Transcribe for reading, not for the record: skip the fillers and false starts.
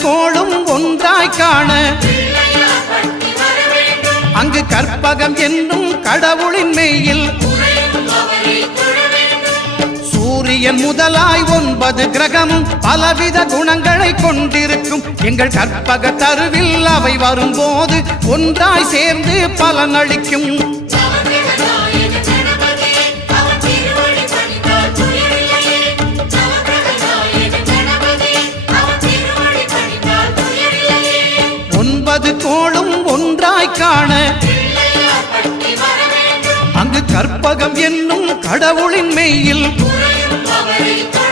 கோளும் ஒன்றாய் காண அங்கு கற்பகம் என்னும் கடவுளின் மெய்யில் சூரியன் முதலாய் 9 கிரகமும் பலவித குணங்களை கொண்டிருக்கும் எங்கள் கற்பக தருவில் அவை வரும்போது ஒன்றாய் சேர்ந்து பலனளிக்கும். கோளும் ஒன்றாய் காண அங்கு கற்பகம் என்னும் கடவுளின் மெய்யில்